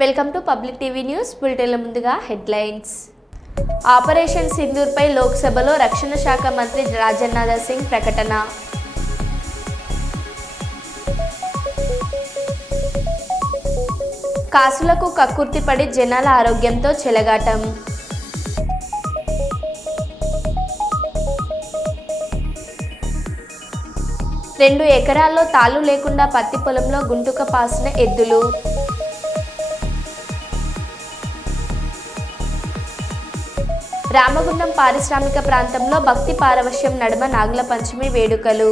Welcome to public TV news. బులెటిన్ల ముందుగా headlines. Operation సింధూర్పై లోక్సభలో రక్షణ శాఖ మంత్రి రాజ్నాథ్ సింగ్ ప్రకటన. కాసులకు కక్కుర్తిపడి జనాల ఆరోగ్యంతో చెలగాటం. 2 ఎకరాల్లో తాళ్ళు లేకుండా పత్తి పొలంలో గుంటుక పాసిన ఎద్దులు. రామగుండం పారిశ్రామిక ప్రాంతంలో భక్తి పారవశ్యం నడుమ నాగుల పంచమి వేడుకలు.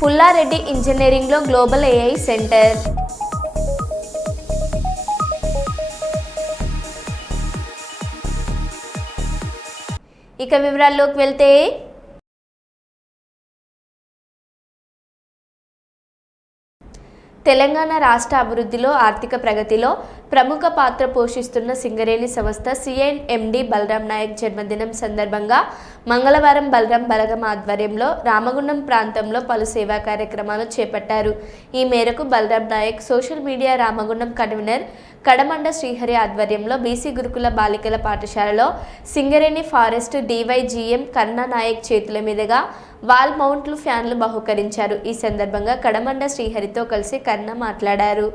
పుల్లారెడ్డి ఇంజనీరింగ్లో గ్లోబల్ AI సెంటర్. ఇక వివరాల్లోకి వెళ్తే, తెలంగాణ రాష్ట్ర అభివృద్ధిలో, ఆర్థిక ప్రగతిలో ప్రముఖ పాత్ర పోషిస్తున్న సింగరేణి సంస్థ CNMD బలరాం నాయక్ జన్మదినం సందర్భంగా మంగళవారం బలరాం బలగం ఆధ్వర్యంలో రామగుండం ప్రాంతంలో పలు సేవా కార్యక్రమాలు చేపట్టారు. ఈ మేరకు Balaram Naik social media Ramagundam convener Kadamanda Srihari ఆధ్వర్యంలో బీసీ గురుకుల బాలికల పాఠశాలలో సింగరేణి ఫారెస్ట్ DYGM కన్నా నాయక్ చేతుల మీదుగా వాల్ మౌంట్లు, ఫ్యాన్లు బహుకరించారు. ఈ సందర్భంగా కడమండ శ్రీహరితో కలిసి కన్నా మాట్లాడారు.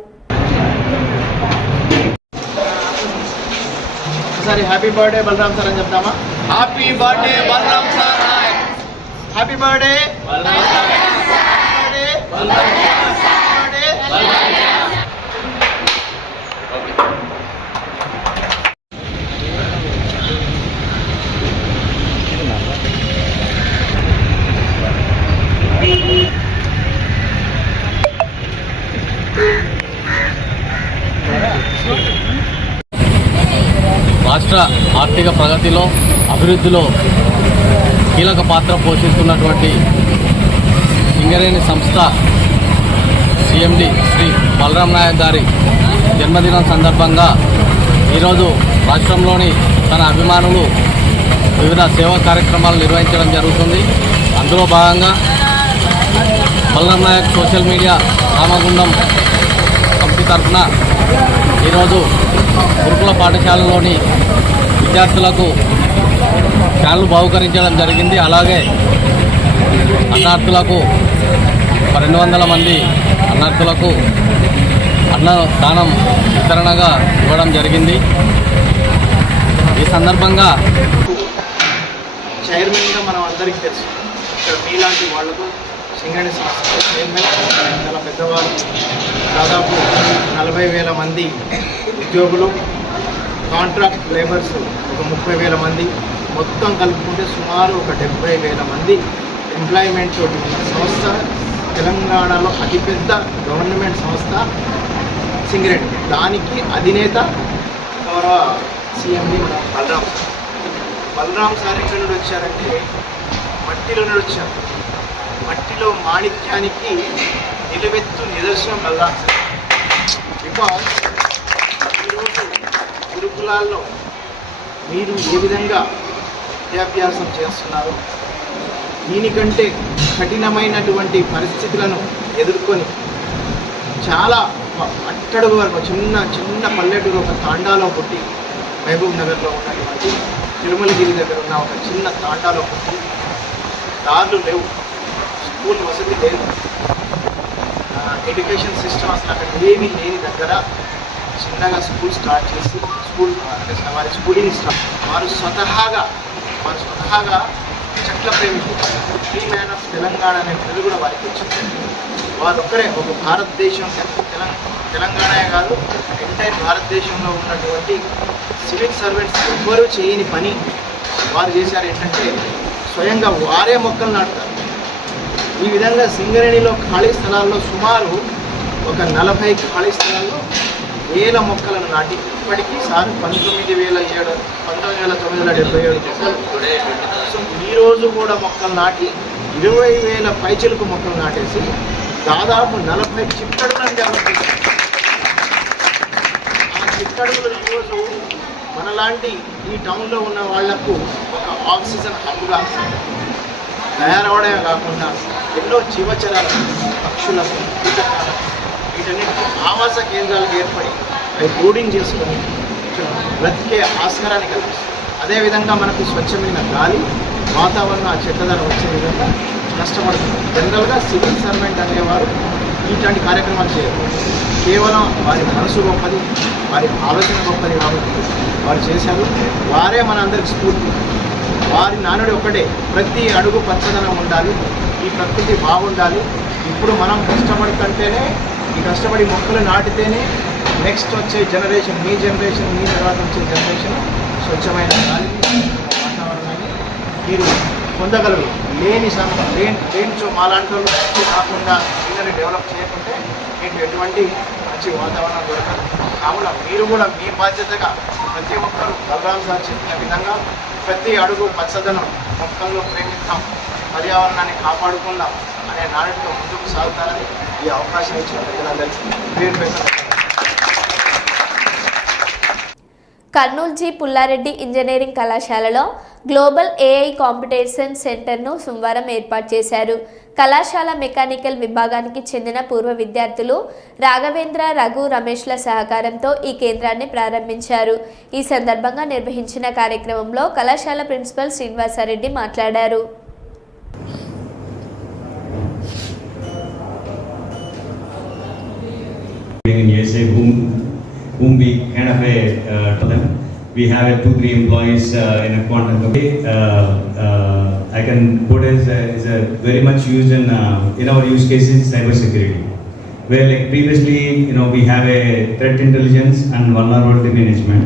హ్యాపీ బర్త్డే బలరాం సార్ అని చెప్తామా? Happy birthday Balaram sir. Happy birthday రాష్ట్ర ఆర్థిక ప్రగతిలో, అభివృద్ధిలో కీలక పాత్ర పోషిస్తున్నటువంటి సింగరేణి సంస్థ CMD శ్రీ బలరాం నాయక్ గారి జన్మదినం సందర్భంగా ఈరోజు రాష్ట్రంలోని తన అభిమానులు వివిధ సేవా కార్యక్రమాలు నిర్వహించడం జరుగుతుంది. అందులో భాగంగా Balram Naik social media Ramagundam committee తరఫున ఈరోజు గురుకుల పాఠశాలలోని విద్యార్థులకు ఫ్యాన్లు బహుకరించడం జరిగింది. అలాగే అన్నార్థులకు 200 మంది అన్నార్థులకు అన్నదానం వితరణగా ఇవ్వడం జరిగింది. ఈ సందర్భంగా చైర్మన్గా మనం అందరికీ తెలుసు, ఇక్కడ మీలాంటి వాళ్లకు సింగరేణి సంస్థ చైర్మన్ చాలా పెద్దవాళ్ళు, దాదాపు 40,000 మంది ఉద్యోగులు, కాంట్రాక్ట్ లేబర్స్ ఒక 30,000 మంది, మొత్తం కలుపుకుంటే సుమారు ఒక 70,000 మంది ఎంప్లాయ్మెంట్ తోటి ఉన్న సంస్థ. తెలంగాణలో అతిపెద్ద గవర్నమెంట్ సంస్థ సింగరేణి. దానికి అధినేత గౌరవ CMD Balram sir. Balram sir ఎక్కడి నుండి వచ్చారంటే మట్టిలో నుండి వచ్చారు. మట్టిలో మాణిక్యానికి నిలువెత్తు నిదర్శనం బలరాం సార్. బికాజ్ ఈరోజు గురుకులాల్లో మీరు ఏ విధంగా విద్యాభ్యాసం చేస్తున్నారు, దీనికంటే కఠినమైనటువంటి పరిస్థితులను ఎదుర్కొని చాలా అట్టడుగు వరకు చిన్న పల్లెటూరు, ఒక తాండాలో పుట్టి, మహబూబ్ నగర్లో ఉన్నటువంటి తిరుమలగిరి దగ్గర ఉన్న ఒక చిన్న తాండాలో పుట్టి, దారులు లేవు, స్కూల్ వసతి లేదు, ఎడ్యుకేషన్ సిస్టమ్ అసలు అక్కడ ఏమీ లేని దగ్గర చిన్నగా స్కూల్ స్టార్ట్ చేసి వారి స్కూలింగ్ స్టార్ట్ వారు స్వతహాగా చెట్ల ప్రేమికులు, ఫ్రీ మ్యాన్ ఆఫ్ తెలంగాణ అనే పేరు కూడా వారికి వచ్చింది. వారు ఒక్కరే ఒక భారతదేశం, తెలంగాణే కాదు ఎంటైర్ భారతదేశంలో ఉన్నటువంటి సివిల్ సర్వెంట్స్ ఎవ్వరూ చేయని పని వారు చేశారు. ఏంటంటే స్వయంగా వారే మొక్కలు నాటుతారు. ఈ విధంగా సింగరేణిలో ఖాళీ స్థలాల్లో సుమారు ఒక 40 ఖాళీ స్థలాల్లో 1000 మొక్కలను నాటి ఇప్పటికీ సార్ 1977 సో ఈరోజు కూడా మొక్కలు నాటి 20,000 పైచిలుకు మొక్కలు నాటేసి దాదాపు 40 చిట్టడుగులను డెవలప్ చేశారు. ఆ చిట్టడుగులు ఈరోజు మనలాంటి ఈ టౌన్లో ఉన్న వాళ్లకు ఒక ఆక్సిజన్ హబ్గా తయారవడమే కాకుండా ఎన్నో జీవచరాలకు, పక్షులకు, కీటకాలకు వీటన్నిటికీ ఆవాస కేంద్రాలకు ఏర్పడి అవి బ్రూడింగ్ చేసుకొని బ్రతికే ఆస్కారాన్ని కల్పిస్తుంది. అదేవిధంగా మనకు స్వచ్ఛమైన గాలి, వాతావరణ చెడ్డదనం వచ్చే విధంగా కష్టపడుతుంది. జనరల్గా సివిల్ సర్వెంట్ అనేవారు ఇట్లాంటి కార్యక్రమాలు చేయరు. కేవలం వారి మనసు గొప్పది, వారి ఆలోచన గొప్పది కాబట్టి వారు చేశారు. వారే మన అందరికి స్ఫూర్తి. వారి నానుడి ఒక్కటే, ప్రతి అడుగు పచ్చదనం ఉండాలి, ఈ ప్రకృతి బాగుండాలి. ఇప్పుడు మనం కష్టపడుతుంటేనే, ఈ కష్టపడి మొక్కలు నాటితేనే నెక్స్ట్ వచ్చే జనరేషన్, మీ జనరేషన్, మీ తర్వాత వచ్చే జనరేషన్ స్వచ్ఛమైన గాలిని, వాతావరణాన్ని మీరు పొందగలరు. లేనిచో మాలాంటి వాళ్ళు కాకుండా వీళ్ళని డెవలప్ చేయకుంటే మీకు ఎటువంటి మంచి వాతావరణం దొరకదు. కావున మీరు కూడా మీ బాధ్యతగా ప్రతి ఒక్కరూ బలరాం సార్ చెప్పిన విధంగా ప్రతి అడుగు పచ్చదనం, మొక్కలను ప్రేమిద్దాం, పర్యావరణాన్ని కాపాడుకుందాం అనే నాటితో ముందుకు సాగుతారని ఈ అవకాశం ఇచ్చిన ప్రజలందరికీ పేరు పెట్టారు. కర్నూలు జి పుల్లారెడ్డి ఇంజనీరింగ్ కళాశాలలో గ్లోబల్ ఏఐ కాంపిటీషన్ సెంటర్ను సోమవారం ఏర్పాటు చేశారు. కళాశాల మెకానికల్ విభాగానికి చెందిన పూర్వ విద్యార్థులు రాఘవేంద్ర, రఘు, రమేష్ల సహకారంతో ఈ కేంద్రాన్ని ప్రారంభించారు. ఈ సందర్భంగా నిర్వహించిన కార్యక్రమంలో కళాశాల ప్రిన్సిపల్ శ్రీనివాసారెడ్డి మాట్లాడారు. whom we kind of to them. We have 2-3 employees in a quantum company. I can put as a very much used in our use cases cyber security. Where like previously, we have a threat intelligence and vulnerability management.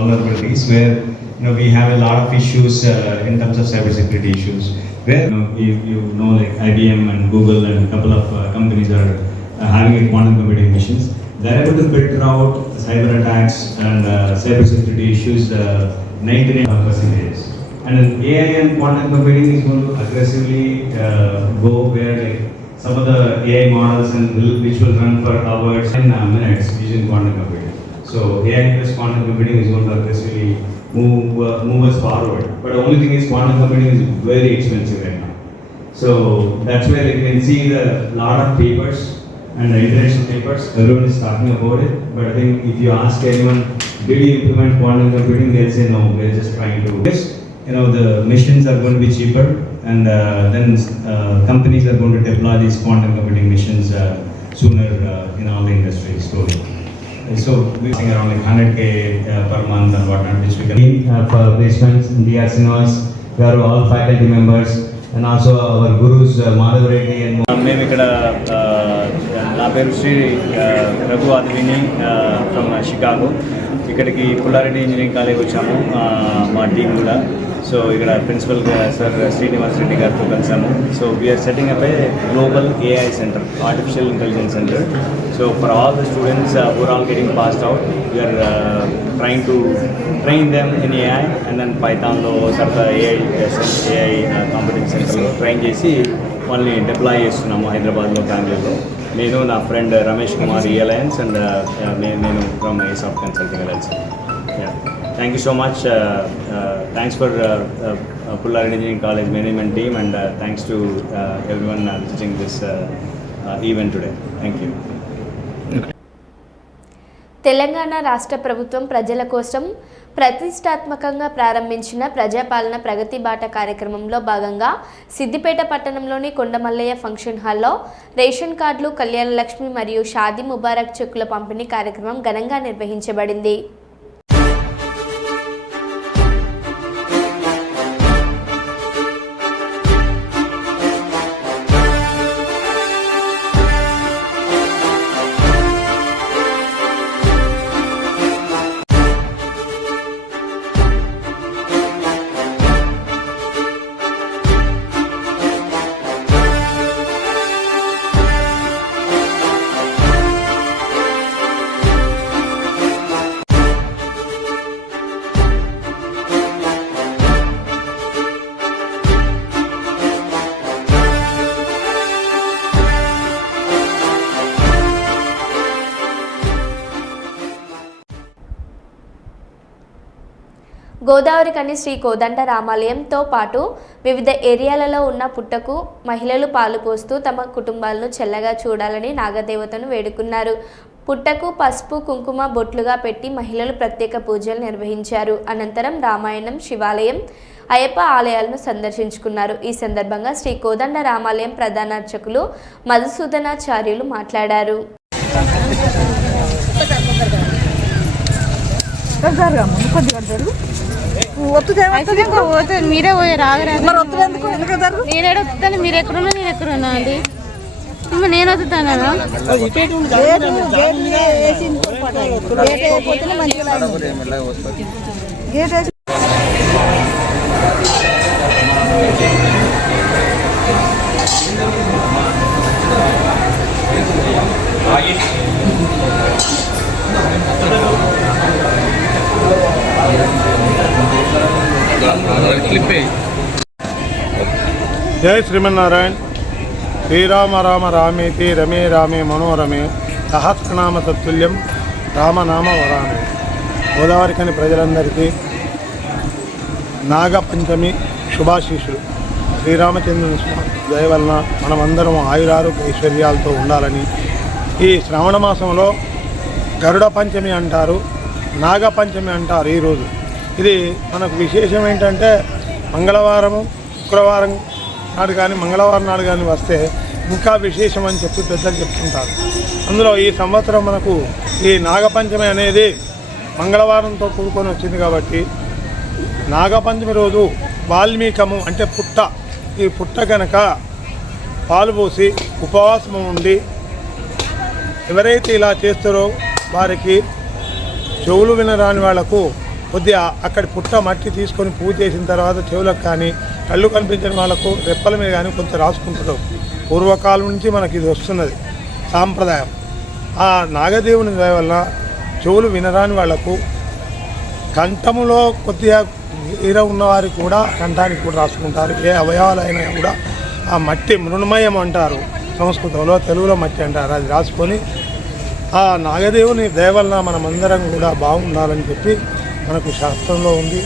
Vulnerabilities where we have a lot of issues in terms of cyber security issues. Where like IBM and Google and a couple of companies are having a quantum computing machines. They're able to filter out cyber attacks and cyber security issues 99%. And AI and quantum computing is going to aggressively go where like some of the AI models which will run for hours and minutes using quantum computing. So AI plus quantum computing is going to aggressively move us forward. But the only thing is quantum computing is very expensive right now. So that's where you can see the lot of papers and the international papers, everyone is talking about it. But I think if you ask anyone, did you implement quantum computing, they'll say no, we're just trying to. The machines are going to be cheaper, and then companies are going to deploy these quantum computing machines sooner in all the industries slowly. So we're seeing around like 100K per month and whatnot, which we can for placements in the Arsenals. We are all faculty members. And also our gurus Madhav Reddy and మేము ఇక్కడ నా పేరు Shri Raghu అద్విని from Chicago. ఇక్కడికి Pulla Reddy engineering college వచ్చాము మా team కూడా. So ఇక్కడ principal sir Srinivas Reddy గారితో కలిసాము. So we're setting up a global AI centre, artificial intelligence centre. So for all the students who are all getting passed out, we are trying to train them in AI and then Pythonలో సరదా AI competence సెంటర్లో train చేసి వాళ్ళని deploy చేస్తున్నాము హైదరాబాద్లో, బెంగళూరులో. నేను నా friend Ramesh Kumar EAlliance and నేను from ASOP consulting LLC. Thank you so much. Thanks for Pullareddy Engineering College management team and thanks to everyone visiting this event today. Thank you. Telangana రాష్ట్ర ప్రభుత్వం ప్రజల కోసం ప్రతిష్టాత్మకంగా ప్రారంభించిన ప్రజాపాలన ప్రగతి బాట కార్యక్రమంలో భాగంగా సిద్దిపేట పట్టణంలోని కొండమల్లయ్య ఫంక్షన్ హాల్లో రేషన్ కార్డులు, కళ్యాణ లక్ష్మి మరియు షాదీ ముబారక్ చెక్కుల పంపిణీ కార్యక్రమం ఘనంగా నిర్వహించబడింది. గోదావరికని శ్రీ కోదండ రామాలయంతో పాటు వివిధ ఏరియాలలో ఉన్న పుట్టకు మహిళలు పాలు పోస్తూ తమ కుటుంబాలను చల్లగా చూడాలని నాగదేవతను వేడుకున్నారు. పుట్టకు పసుపు కుంకుమ బొట్లుగా పెట్టి మహిళలు ప్రత్యేక పూజలు నిర్వహించారు. అనంతరం రామాయణం, శివాలయం, అయ్యప్ప ఆలయాలను సందర్శించుకున్నారు. ఈ సందర్భంగా శ్రీ కోదండ రామాలయం ప్రధాన అర్చకులు మధుసూదనాచార్యులు మాట్లాడారు. మీరే పోయి రాగరాదు. మీరేడ వస్తాను, మీరు ఎక్కడున్నా నేను ఎక్కడున్నా అండి. నేను వస్తాను. జై శ్రీమన్నారాయణ. శ్రీరామ రామ రామేతి రమే రామే మనోరమే సహస్రనామ తత్తుల్యం రామనామ వరామే. గోదావరికని ప్రజలందరికీ నాగపంచమి శుభాశీస్సులు. శ్రీరామచంద్రుని దయ వలన మనమందరం ఆయురారోగ్య ఐశ్వర్యాలతో ఉండాలని. ఈ శ్రావణ మాసంలో గరుడ పంచమి అంటారు, నాగపంచమి అంటారు. ఈరోజు ఇది మనకు విశేషం ఏంటంటే మంగళవారము, శుక్రవారం నాడు కానీ మంగళవారం నాడు కానీ వస్తే ఇంకా విశేషం అని చెప్పి పెద్దలు చెప్తుంటారు. అందులో ఈ సంవత్సరం మనకు ఈ నాగపంచమి అనేది మంగళవారంతో కూడుకొని వచ్చింది కాబట్టి నాగపంచమి రోజు వాల్మీకము అంటే పుట్ట, ఈ పుట్ట కనుక పాలు పోసి ఉపవాసం ఉండి ఎవరైతే ఇలా చేస్తారో వారికి చెవులు వినరాని వాళ్లకు కొద్దిగా అక్కడి పుట్ట మట్టి తీసుకొని పూజ చేసిన తర్వాత చెవులకు కానీ కళ్ళు కనిపించిన వాళ్ళకు రెప్పల మీద కానీ కొంచెం రాసుకుంటారు. పూర్వకాలం నుంచి మనకి ఇది వస్తున్నది సాంప్రదాయం. ఆ నాగదేవుని దయ వల్ల చెవులు వినరాని వాళ్లకు, కంఠములో కొద్దిగా ఈర ఉన్నవారికి కూడా కంఠానికి కూడా రాసుకుంటారు. ఏ అవయవాలైనా కూడా ఆ మట్టి మృణమయం అంటారు సంస్కృతంలో, తెలుగులో మట్టి అంటారు. అది రాసుకొని ఆ నాగదేవుని దయ వలన మనమందరం కూడా బాగుండాలని చెప్పి మనకు శాస్త్రంలో ఉంది.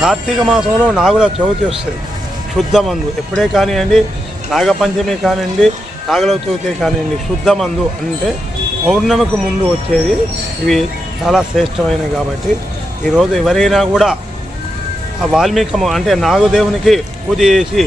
కార్తీక మాసంలో నాగుల చవితి వస్తుంది. శుద్ధ మందు ఎప్పుడే కానివ్వండి, నాగపంచమి కానివ్వండి, నాగుల చవితి కానివ్వండి, శుద్ధ మందు అంటే పౌర్ణమికి ముందు వచ్చేది. ఇవి చాలా శ్రేష్టమైనవి కాబట్టి ఈరోజు ఎవరైనా కూడా ఆ వాల్మీకము అంటే నాగదేవునికి పూజ చేసి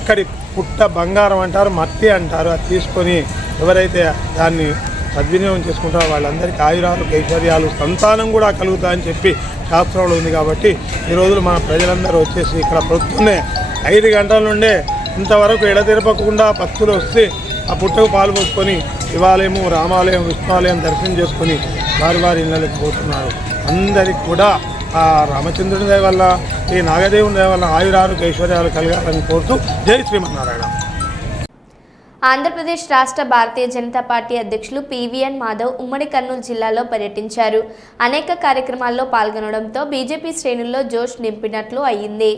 అక్కడి పుట్ట బంగారం అంటారు, మట్టి అంటారు, అది తీసుకొని ఎవరైతే దాన్ని సద్వినియోగం చేసుకుంటారో వాళ్ళందరికీ ఆయురాలు, ఐశ్వర్యాలు, సంతానం కూడా కలుగుతాయని చెప్పి శాస్త్రంలో ఉంది. కాబట్టి ఈ రోజులు మన ప్రజలందరూ వచ్చేసి ఇక్కడ పొద్దున్నే 5 గంటల నుండే ఇంతవరకు ఎడతెరపకుండా భక్తులు వస్తే ఆ పుట్టకు పాలు పోసుకొని శివాలయము, రామాలయం, విష్ణువాలయం దర్శనం చేసుకొని వారి వారి ఇళ్ళకి పోతున్నారు. అందరికి కూడా ఆ రామచంద్రుని దయ వల్ల, ఈ నాగదేవుని దయ వల్ల ఆయురారోగ్య ఐశ్వర్యాలు కలగాలని కోరుతూ జై శ్రీమన్నారాయణ. ఆంధ్రప్రదేశ్ రాష్ట్ర భారతీయ జనతా పార్టీ అధ్యక్షులు పివిఎన్ మాధవ్ ఉమ్మడి కర్నూలు జిల్లాలో పర్యటించారు. అనేక కార్యక్రమాల్లో పాల్గొనడంతో బీజేపీ శ్రేణుల్లో జోష్ నింపినట్లు అయ్యింది.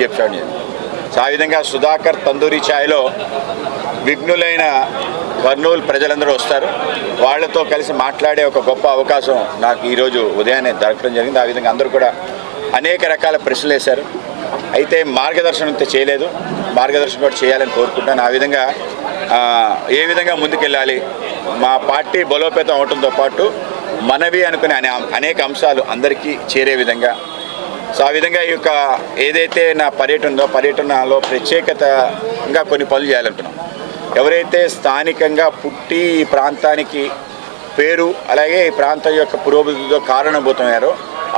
చెప్పాను. సో ఆ విధంగా సుధాకర్ తందూరి ఛాయ్లో విఘ్నులైన కర్నూలు ప్రజలందరూ వస్తారు. వాళ్ళతో కలిసి మాట్లాడే ఒక గొప్ప అవకాశం నాకు ఈరోజు ఉదయాన్నే దొరకడం జరిగింది. ఆ విధంగా అందరూ కూడా అనేక రకాల ప్రశ్నలు వేశారు. అయితే మార్గదర్శనం అయితే చేయలేదు. మార్గదర్శనం కూడా చేయాలని కోరుకుంటాను. ఆ విధంగా ఏ విధంగా ముందుకెళ్ళాలి, మా పార్టీ బలోపేతం అవడంతో పాటు మనవి అనుకునే అనేక అంశాలు అందరికీ చేరే విధంగా, సో ఆ విధంగా ఈ యొక్క ఏదైతే నా పర్యటన ఉందో పర్యటనలో ప్రత్యేకతగా కొన్ని పనులు చేయాలంటున్నాం. ఎవరైతే స్థానికంగా పుట్టి ఈ ప్రాంతానికి పేరు అలాగే ఈ ప్రాంతం యొక్క పురోభివృద్ధితో కారణభూతమయ్యారో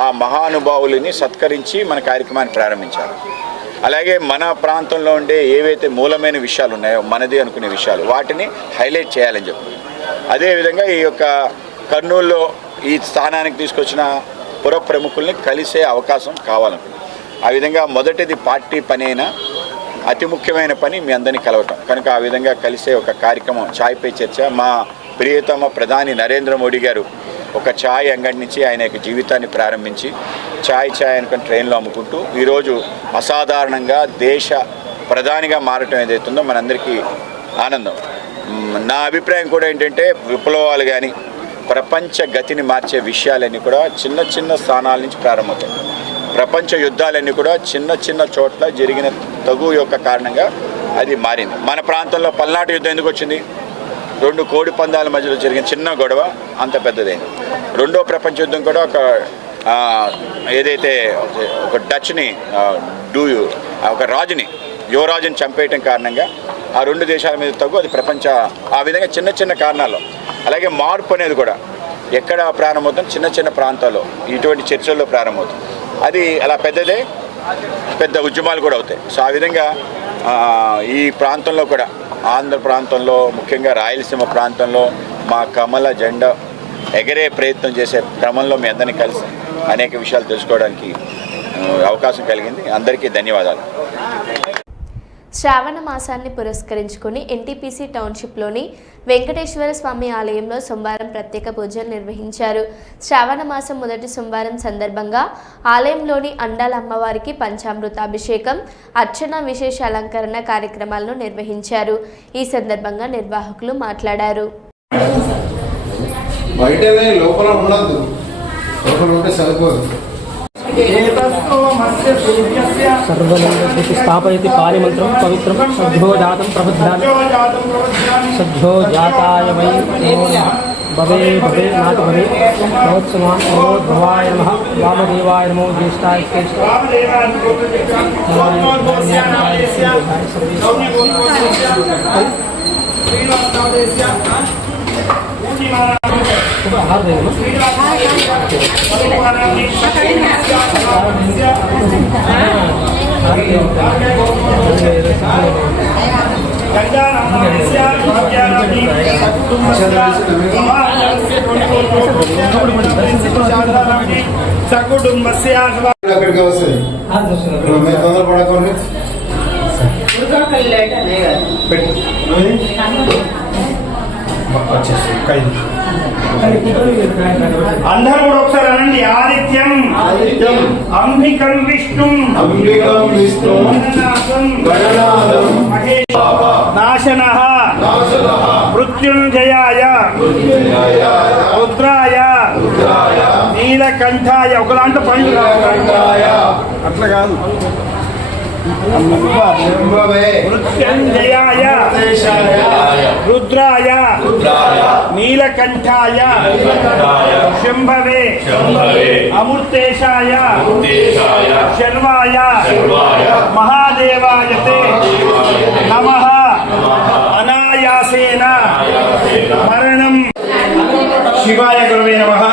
ఆ మహానుభావులని సత్కరించి మన కార్యక్రమాన్ని ప్రారంభించారు. అలాగే మన ప్రాంతంలో ఉండే ఏవైతే మూలమైన విషయాలు ఉన్నాయో మనది అనుకునే విషయాలు వాటిని హైలైట్ చేయాలని చెప్పి, అదేవిధంగా ఈ యొక్క కర్నూలులో ఈ స్థానానికి తీసుకొచ్చిన పుర ప్రముఖుల్ని కలిసే అవకాశం కావాలనుకున్నాం. ఆ విధంగా మొదటిది పార్టీ పని అయినా అతి ముఖ్యమైన పని మీ అందరినీ కలవటం కనుక ఆ విధంగా కలిసే ఒక కార్యక్రమం ఛాయ్ పే చర్చ. మా ప్రియతమ ప్రధాని నరేంద్ర మోడీ గారు ఒక ఛాయ్ అంగడి నుంచి ఆయన యొక్క జీవితాన్ని ప్రారంభించి ఛాయ్ అనుకుని ట్రైన్లో అమ్ముకుంటూ ఈరోజు అసాధారణంగా దేశ ప్రధానిగా మారటం ఏదైతుందో మనందరికీ ఆనందం. నా అభిప్రాయం కూడా ఏంటంటే విప్లవాలు కానీ ప్రపంచ గతిని మార్చే విషయాలన్నీ కూడా చిన్న చిన్న స్థానాల నుంచి ప్రారంభమవుతాయి. ప్రపంచ యుద్ధాలన్నీ కూడా చిన్న చిన్న చోట్ల జరిగిన తగు యొక్క కారణంగా అది మారింది. మన ప్రాంతంలో పల్నాటి యుద్ధం ఎందుకు వచ్చింది? 2 కోడి పందాల మధ్యలో జరిగిన చిన్న గొడవ అంత పెద్దదైంది. రెండో ప్రపంచ యుద్ధం కూడా ఏదైతే ఒక డచ్ని ఒక రాజుని యువరాజుని చంపేయటం కారణంగా ఆ 2 దేశాల మీద తగ్గు అది ప్రపంచ ఆ విధంగా చిన్న చిన్న కారణాల్లో. అలాగే మార్పు అనేది కూడా ఎక్కడ ప్రారంభమవుతుంది? చిన్న చిన్న ప్రాంతాల్లో ఇటువంటి చర్చల్లో ప్రారంభమవుతుంది. అది అలా పెద్ద ఉద్యమాలు కూడా అవుతాయి. సో ఆ విధంగా ఈ ప్రాంతంలో కూడా ఆంధ్ర ప్రాంతంలో ముఖ్యంగా రాయలసీమ ప్రాంతంలో మా కమల జెండా ఎగరే ప్రయత్నం చేసే క్రమంలో మీ అందరినీ కలిసి అనేక విషయాలు తెలుసుకోవడానికి అవకాశం కలిగింది. అందరికీ ధన్యవాదాలు. శ్రావణ మాసాన్ని పురస్కరించుకుని ఎన్టీపీసీ టౌన్షిప్లోని వెంకటేశ్వర స్వామి ఆలయంలో సోమవారం ప్రత్యేక పూజలు నిర్వహించారు. శ్రావణ మాసం మొదటి సోమవారం సందర్భంగా ఆలయంలోని అండాల అమ్మవారికి పంచామృతాభిషేకం, అర్చన, విశేష అలంకరణ కార్యక్రమాలను నిర్వహించారు. ఈ సందర్భంగా నిర్వాహకులు మాట్లాడారు. స్థాపయతి పాలిమంత్రం పవిత్రం సద్భో జాతం ప్రబుద్ధామి సద్భో జాతాయ వై భవే భవే నాటి భవే నమోత్సమాన్ నమో భవాయ నమః వామదేవాయ నమో జ్యేష్ఠాయ అందరూ కూడా ఒకసారి అనండి. ఆదిత్యం అంబికం విష్ణుం నాశనః మృత్యుంజయాయ రుద్రాయ నీలకంఠాయ ఒకలాంటి పండు అట్లా కాదు. మృత్యుంజయాయ రుద్రాయ నీలకంఠాయ శంభవే అమృతేశాయ శర్వాయ మహాదేవాయతే నమః అనాయాసేన మరణం. శివాయ గురవే నమః.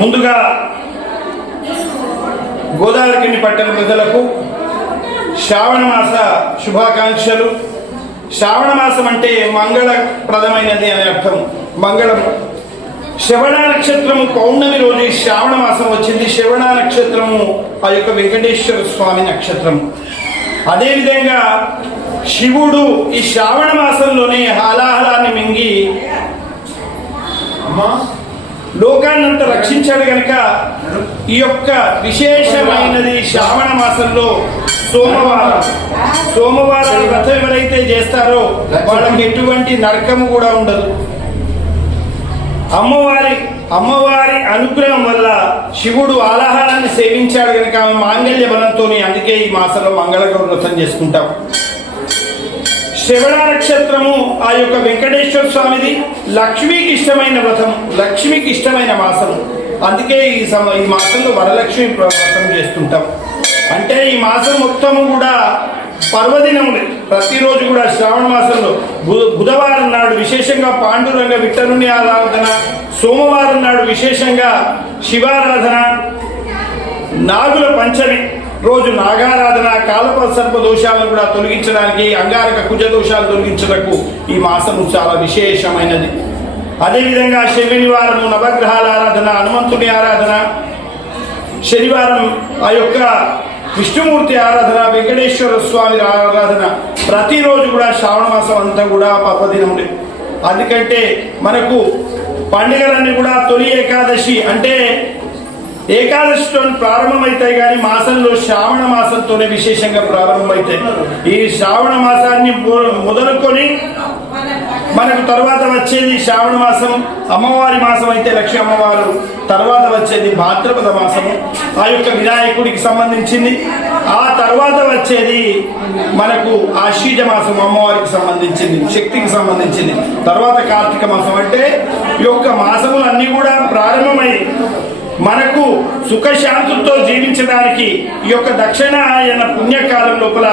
ముందుగా గోదావరికిండి పట్టణ ప్రజలకు శ్రావణ మాస శుభాకాంక్షలు. శ్రావణ మాసం అంటే మంగళప్రదమైనది అనే అర్థం. మంగళం. శ్రవణ నక్షత్రము పౌర్ణమి రోజు ఈ శ్రావణ మాసం వచ్చింది. శ్రవణ నక్షత్రము ఆ యొక్క వెంకటేశ్వర స్వామి నక్షత్రము. అదేవిధంగా శివుడు ఈ శ్రావణ మాసంలోనే హాలాహలాన్ని మింగి లోకాన్నంతా రక్షించాడు కనుక ఈ యొక్క విశేషమైనది శ్రావణ మాసంలో సోమవారం వ్రతం ఎవరైతే చేస్తారో వాళ్ళకి ఎటువంటి నరకము కూడా ఉండదు. అమ్మవారి అనుగ్రహం వల్ల శివుడు ఆలాహారాన్ని సేవించాడు కనుక ఆమె మాంగళ్య బలంతో, అందుకే ఈ మాసంలో మంగళగౌరి వ్రతం చేసుకుంటాం. శ్రవణ నక్షత్రము ఆ యొక్క వెంకటేశ్వర స్వామిది, లక్ష్మీకి ఇష్టమైన వ్రతం, లక్ష్మికి ఇష్టమైన మాసం. అందుకే ఈ మాసంలో వరలక్ష్మి వ్రతం చేస్తుంటాం. అంటే ఈ మాసం మొత్తము కూడా పర్వదినములు. ప్రతిరోజు కూడా శ్రావణ మాసంలో బుధవారం నాడు విశేషంగా పాండురంగ విఠలుని ఆరాధన, సోమవారం నాడు విశేషంగా శివారాధన, నాగుల పంచమి రోజు నాగారాధన, కాలసర్ప దోషాలను కూడా తొలగించడానికి, అంగారక కుజ దోషాలు తొలగించడానికి ఈ మాసము చాలా విశేషమైనది. అదేవిధంగా శనివారము నవగ్రహాల ఆరాధన, హనుమంతుని ఆరాధన, శనివారం ఆ యొక్క విష్ణుమూర్తి ఆరాధన, వెంకటేశ్వర స్వామి ఆరాధన. ప్రతిరోజు కూడా శ్రావణ మాసం అంతా కూడా పర్వదినములే. అందుకంటే మనకు పండుగలన్నీ కూడా తొలి ఏకాదశి అంటే ఏకాదశితో ప్రారంభమవుతాయి, కానీ మాసంలో శ్రావణ మాసంతోనే విశేషంగా ప్రారంభమవుతాయి. ఈ శ్రావణ మాసాన్ని మొదలుకొని మనకు తర్వాత వచ్చేది శ్రావణ మాసం, అమ్మవారి మాసం అయితే లక్ష్మీ అమ్మవారు, తర్వాత వచ్చేది భాద్రపద మాసము, ఆ యొక్క వినాయకుడికి సంబంధించింది. ఆ తర్వాత వచ్చేది మనకు ఆశ్వీజ మాసం, అమ్మవారికి సంబంధించింది, శక్తికి సంబంధించింది. తర్వాత కార్తీక మాసం. అంటే ఈ యొక్క మాసములన్నీ కూడా ప్రారంభమై మనకు సుఖశాంతులతో జీవించడానికి ఈ యొక్క దక్షిణాయన పుణ్యకాలం లోపల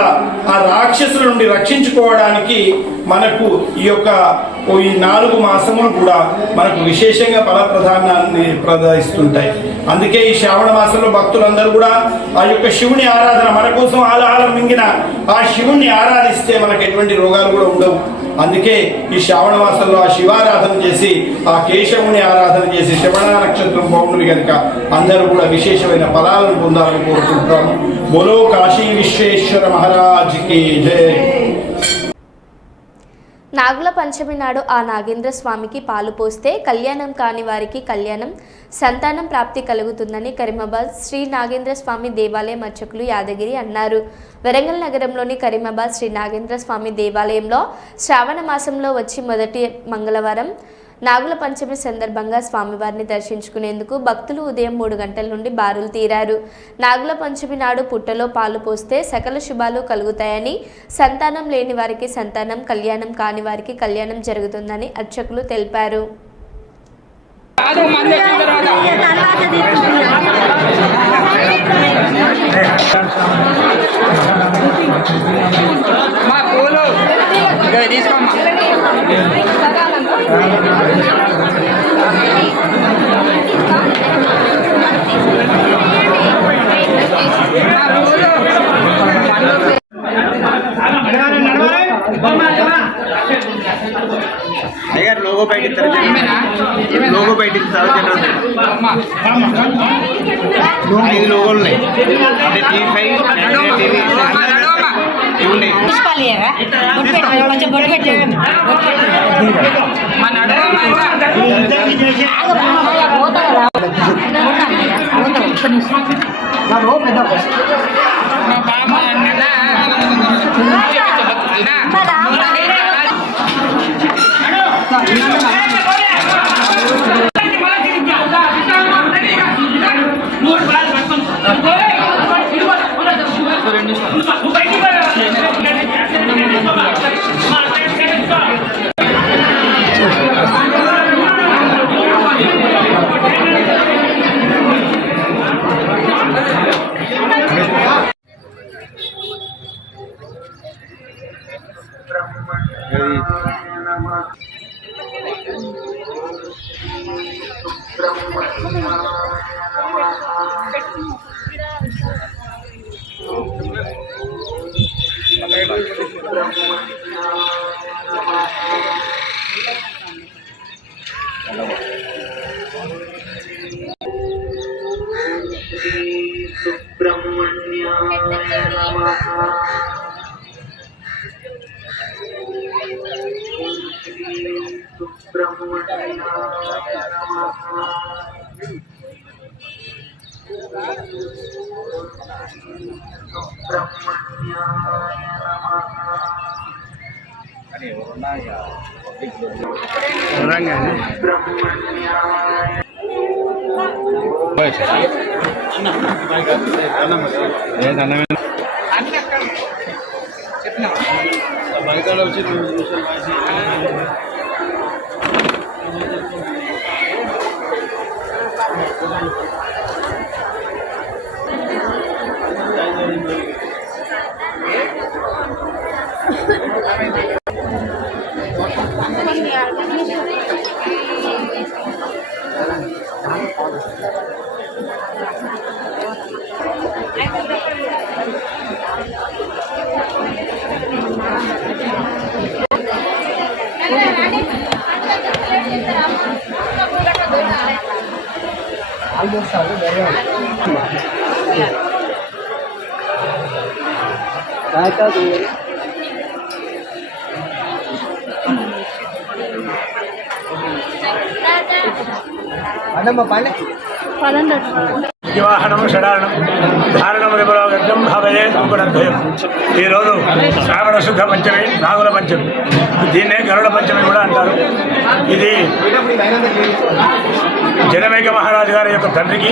ఆ రాక్షసుల నుండి రక్షించుకోవడానికి మనకు ఈ యొక్క ఈ 4 మాసములు కూడా మనకు విశేషంగా ఫలప్రదానాన్ని ప్రదర్శిస్తుంటాయి. అందుకే ఈ శ్రావణ మాసంలో భక్తులందరూ కూడా ఆ యొక్క శివుని ఆరాధన, మన కోసం ఆహారం మింగిన ఆ శివుణ్ణి ఆరాధిస్తే మనకు ఎటువంటి రోగాలు కూడా ఉండవు. అందుకే ఈ శ్రావణ మాసంలో ఆ శివారాధన చేసి, ఆ కేశవుని ఆరాధన చేసి, శ్రవణ నక్షత్రం పౌర్ణమి కనుక అందరూ కూడా విశేషమైన ఫలాలను పొందాలని కోరుకుంటున్నాము. బోలో కాశీ విశ్వేశ్వర మహారాజ్కి జై. నాగుల పంచమి నాడు ఆ నాగేంద్ర స్వామికి పాలు పోస్తే కళ్యాణం కాని వారికి కళ్యాణం, సంతానం ప్రాప్తి కలుగుతుందని కరీమాబాద్ శ్రీ నాగేంద్ర స్వామి దేవాలయం అర్చకులు యాదగిరి అన్నారు. వరంగల్ నగరంలోని కరీమాబాద్ శ్రీ నాగేంద్ర స్వామి దేవాలయంలో శ్రావణ మాసంలో వచ్చి మొదటి మంగళవారం నాగుల పంచమి సందర్భంగా స్వామివారిని దర్శించుకునేందుకు భక్తులు ఉదయం 3 గంటల నుండి బారులు తీరారు. నాగుల పంచమి నాడు పుట్టలో పాలు పోస్తే సకల శుభాలు కలుగుతాయని, సంతానం లేని వారికి సంతానం, కళ్యాణం కాని వారికి కళ్యాణం జరుగుతుందని అర్చకులు తెలిపారు. లోగో బయట లోగో బయట 5 లోగోలు ఉన్నాయి. అంటే T5 వివాహనం షడారణం ధారణం విభగం భావయే ఉపరద్వయం. ఈరోజు శ్రావణ శుద్ధ పంచమి, నాగుల పంచమి, దీన్నే గరుడ పంచమి కూడా అంటారు. ఇది జనమేక మహారాజు గారి యొక్క తండ్రికి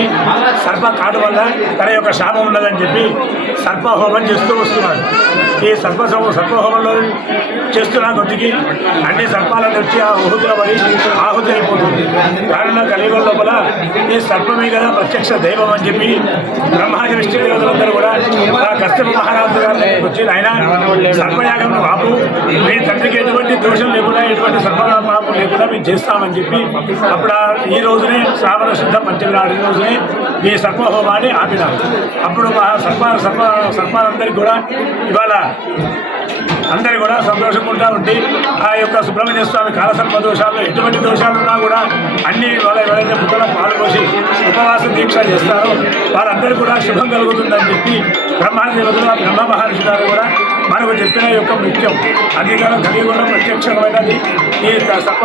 సర్ప కాటు వల్ల తన యొక్క శాపం ఉన్నదని చెప్పి సర్పహోమం చేస్తూ వస్తున్నాడు. ఈ సర్పహోమంలో చేస్తున్న కొద్దికి అన్ని సర్పాలను వచ్చి ఆ ఊహుతుల పడి ఆహుతి అయిపోతుంది. కారణంగా కలియుగం లోపల ఈ సర్పమే కదా ప్రత్యక్ష దైవం అని చెప్పి బ్రహ్మాది విష్ణు దేవతలందరూ కూడా ఆ కశ్యప మహారాజు గారి వచ్చి ఆయన సర్పయాగం బాబు మీ తండ్రికి ఎటువంటి దోషం లేకుండా ఎటువంటి సర్పపాపం లేకుండా మేము చేస్తామని చెప్పి అప్పుడు ఈ రోజునే శ్రావణ శుద్ధ పంచమి నాడు ఈ రోజునే ఈ సర్పహోమాన్ని ఆపినారు. అప్పుడు సర్పాలందరికీ కూడా ఇవాళ అందరూ కూడా సంతోషంగా ఉండి ఆ యొక్క సుబ్రహ్మణ్య స్వామి కాలసర్ప దోషాలు ఎటువంటి దోషాలున్నా కూడా అన్ని వాళ్ళ ఎవరైతే ముద్దలో పాల్గొసి ఉపవాస దీక్ష చేస్తారో వారందరూ కూడా శుభం కలుగుతుందని చెప్పి బ్రహ్మదేవతలు బ్రహ్మ మహర్షి గారు కూడా మనకు చెప్పిన యొక్క ముఖ్యం అధికారం కలిగి కూడా ప్రత్యక్షమైనది ఈ సర్ప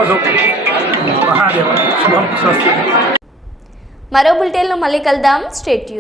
మహాదేవ శుభం స్వస్తి. మరో బులెటిన్లో మళ్ళీ కలుద్దాం. Stay tune.